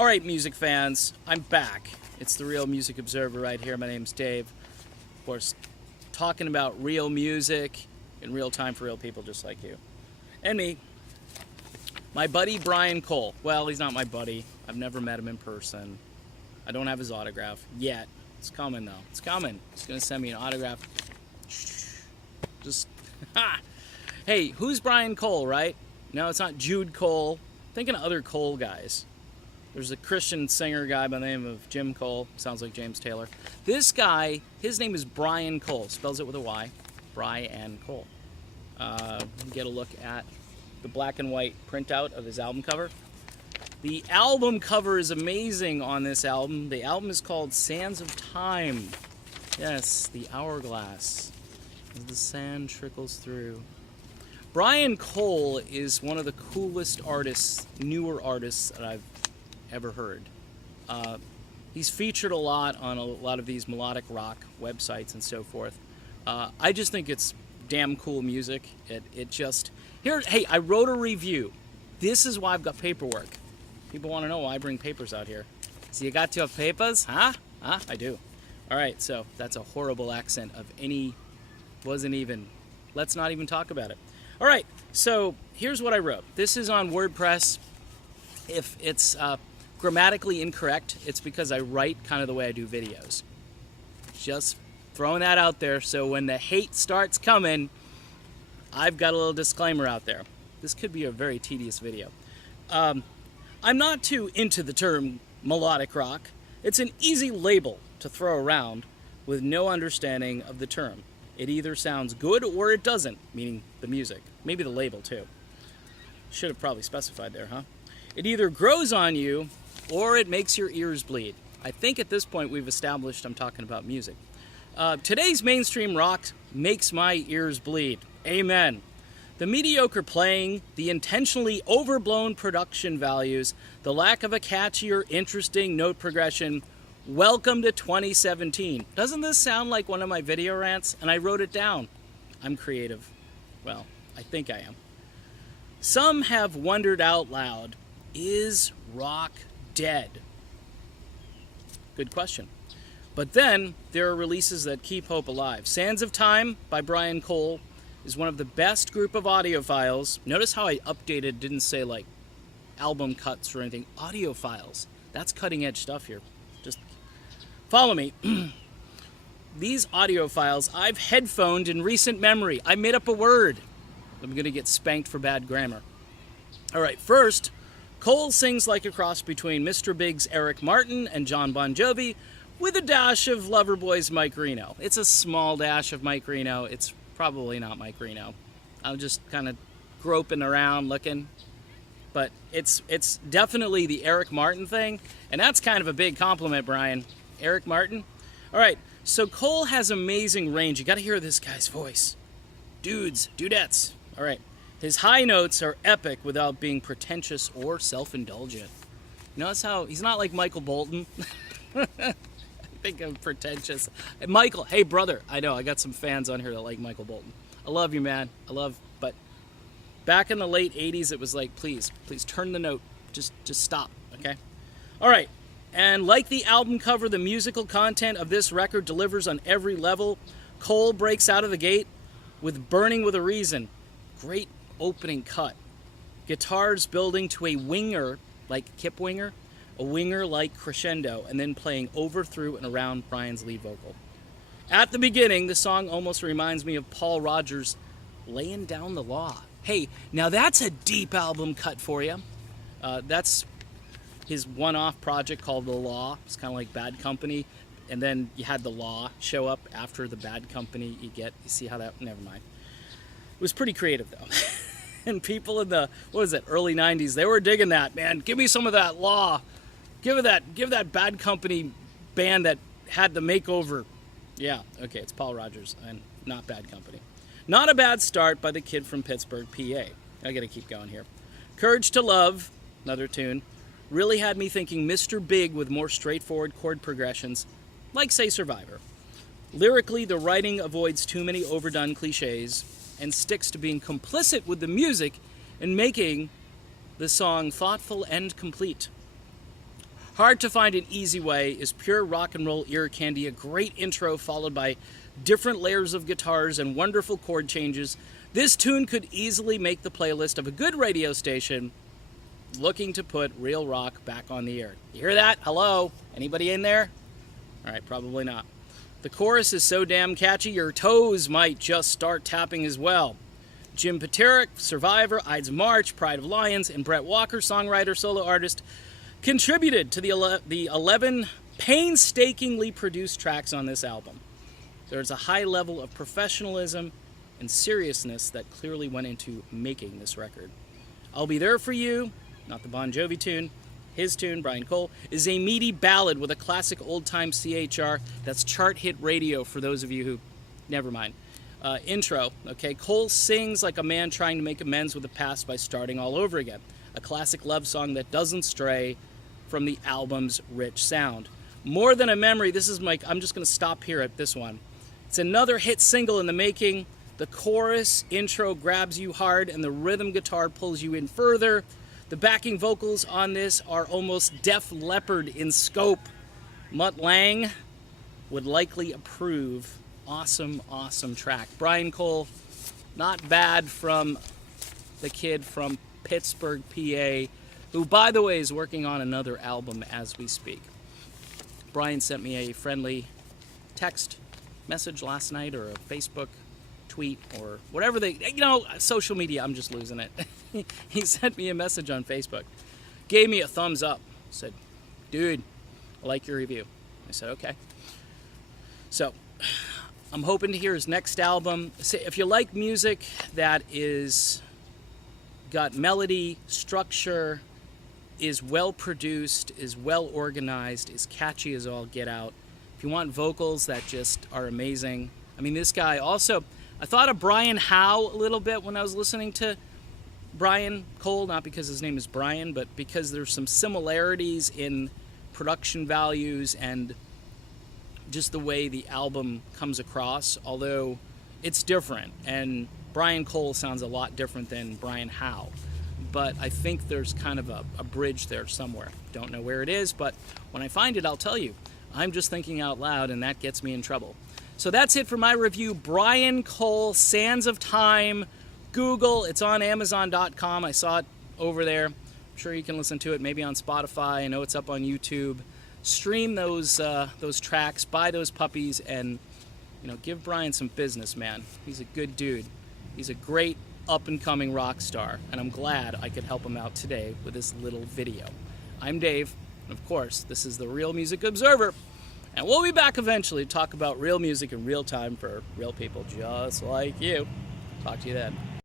All right, music fans, I'm back. It's the Real Music Observer right here. My name's Dave. Of course, talking about real music in real time for real people just like you. And me. My buddy Bryan Cole. Well, he's not my buddy. I've never met him in person. I don't have his autograph yet. It's coming, though. It's coming. He's going to send me an autograph. Just, Hey, who's Bryan Cole, right? No, it's not Jude Cole. Thinking of other Cole guys. There's a Christian singer guy by the name of Jim Cole. Sounds like James Taylor. This guy, his name is Bryan Cole. Spells it with a Y. Bryan Cole. Get a look at the black and white printout of his album cover. The album cover is amazing on this album. The album is called Sands of Time. Yes, the hourglass as the sand trickles through. Bryan Cole is one of the coolest artists, newer artists that I've ever heard. He's featured a lot on a lot of these melodic rock websites and so forth. I just think it's damn cool music. It just... Here, hey, I wrote a review. This is why I've got paperwork. People want to know why I bring papers out here. So you got your papers? Huh? Huh? I do. All right, so that's a horrible accent of any... Wasn't even... Let's not even talk about it. All right, so here's what I wrote. This is on WordPress. If it's grammatically incorrect, it's because I write kind of the way I do videos. Just throwing that out there so when the hate starts coming, I've got a little disclaimer out there. This could be a very tedious video. I'm not too into the term melodic rock. It's an easy label to throw around with no understanding of the term. It either sounds good or it doesn't, meaning the music. Maybe the label too. Should have probably specified there, huh? It either grows on you or it makes your ears bleed. I think at this point we've established I'm talking about music. Today's mainstream rock makes my ears bleed. Amen. The mediocre playing, the intentionally overblown production values, the lack of a catchy or interesting note progression. Welcome to 2017. Doesn't this sound like one of my video rants? And I wrote it down. I'm creative. Well, I think I am. Some have wondered out loud, is rock dead? Good question. But then there are releases that keep hope alive. Sands of Time by Bryan Cole is one of the best group of audiophiles. Notice how I updated, didn't say like album cuts or anything. Audiophiles. That's cutting edge stuff here. Just follow me. These audiophiles I've headphoned in recent memory. I made up a word. I'm going to get spanked for bad grammar. All right, first, Cole sings like a cross between Mr. Big's Eric Martin and John Bon Jovi with a dash of Loverboy's Mike Reno. It's a small dash of Mike Reno. It's probably not Mike Reno. I'm just kind of groping around looking. But it's definitely the Eric Martin thing. And that's kind of a big compliment, Bryan. Eric Martin. All right, so Cole has amazing range. You got to hear this guy's voice. Dudettes. All right. His high notes are epic without being pretentious or self-indulgent. Notice how he's not like Michael Bolton. I think I'm pretentious. Michael, hey brother, I know I got some fans on here that like Michael Bolton. I love you, man. But back in the late 80s, it was like, please turn the note. Just stop, okay? All right. And like the album cover, the musical content of this record delivers on every level. Cole breaks out of the gate with Burning with a Reason. Great opening cut. Guitars building to a winger, like Kip Winger, a winger-like crescendo, and then playing over, through, and around Bryan's lead vocal. At the beginning, the song almost reminds me of Paul Rodgers' Laying Down the Law. Hey, now that's a deep album cut for you. That's his one-off project called The Law. It's kind of like Bad Company. And then you had The Law show up after the Bad Company. You see how that... Never mind. It was pretty creative, though. And people in the, early 90s, they were digging that, man. Give me some of that Law. Give that Bad Company band that had the makeover. Yeah, okay, it's Paul Rodgers and not Bad Company. Not a bad start by the kid from Pittsburgh, PA. I gotta keep going here. Courage to Love, another tune, really had me thinking Mr. Big with more straightforward chord progressions, like, say, Survivor. Lyrically, the writing avoids too many overdone cliches and sticks to being complicit with the music and making the song thoughtful and complete. Hard to find an easy way is pure rock and roll ear candy, a great intro followed by different layers of guitars and wonderful chord changes. This tune could easily make the playlist of a good radio station looking to put real rock back on the air. You hear that? Hello? Anybody in there? All right, probably not. The chorus is so damn catchy, your toes might just start tapping as well. Jim Paterick, Survivor, Ides March, Pride of Lions, and Brett Walker, songwriter, solo artist, contributed to the 11 painstakingly produced tracks on this album. There's a high level of professionalism and seriousness that clearly went into making this record. I'll Be There For You, not the Bon Jovi tune, his tune, Bryan Cole, is a meaty ballad with a classic old-time CHR that's chart hit radio for those of you who, never mind. Intro, okay, Cole sings like a man trying to make amends with the past by starting all over again. A classic love song that doesn't stray from the album's rich sound. More Than a Memory, this is I'm just going to stop here at this one. It's another hit single in the making. The chorus intro grabs you hard and the rhythm guitar pulls you in further. The backing vocals on this are almost Def Leppard in scope. Mutt Lange would likely approve. Awesome, awesome track. Bryan Cole, not bad from the kid from Pittsburgh, PA, who, by the way, is working on another album as we speak. Bryan sent me a friendly text message last night, or a Facebook tweet, or whatever social media, I'm just losing it. He sent me a message on Facebook, gave me a thumbs up, said, dude, I like your review. I said, okay. So, I'm hoping to hear his next album. If you like music that is got melody, structure, is well produced, is well organized, is catchy as all get out. If you want vocals that just are amazing. I mean, this guy also, I thought of Brian Howe a little bit when I was listening to Bryan Cole, not because his name is Brian, but because there's some similarities in production values and just the way the album comes across, although it's different. And Bryan Cole sounds a lot different than Brian Howe. But I think there's kind of a bridge there somewhere. Don't know where it is, but when I find it, I'll tell you. I'm just thinking out loud, and that gets me in trouble. So that's it for my review. Bryan Cole, Sands of Time. Google, it's on Amazon.com. I saw it over there. I'm sure you can listen to it maybe on Spotify. I know it's up on YouTube. Stream those tracks, buy those puppies, and give Bryan some business, man. He's a good dude. He's a great up-and-coming rock star, and I'm glad I could help him out today with this little video. I'm Dave, and of course, this is the Real Music Observer, and we'll be back eventually to talk about real music in real time for real people just like you. Talk to you then.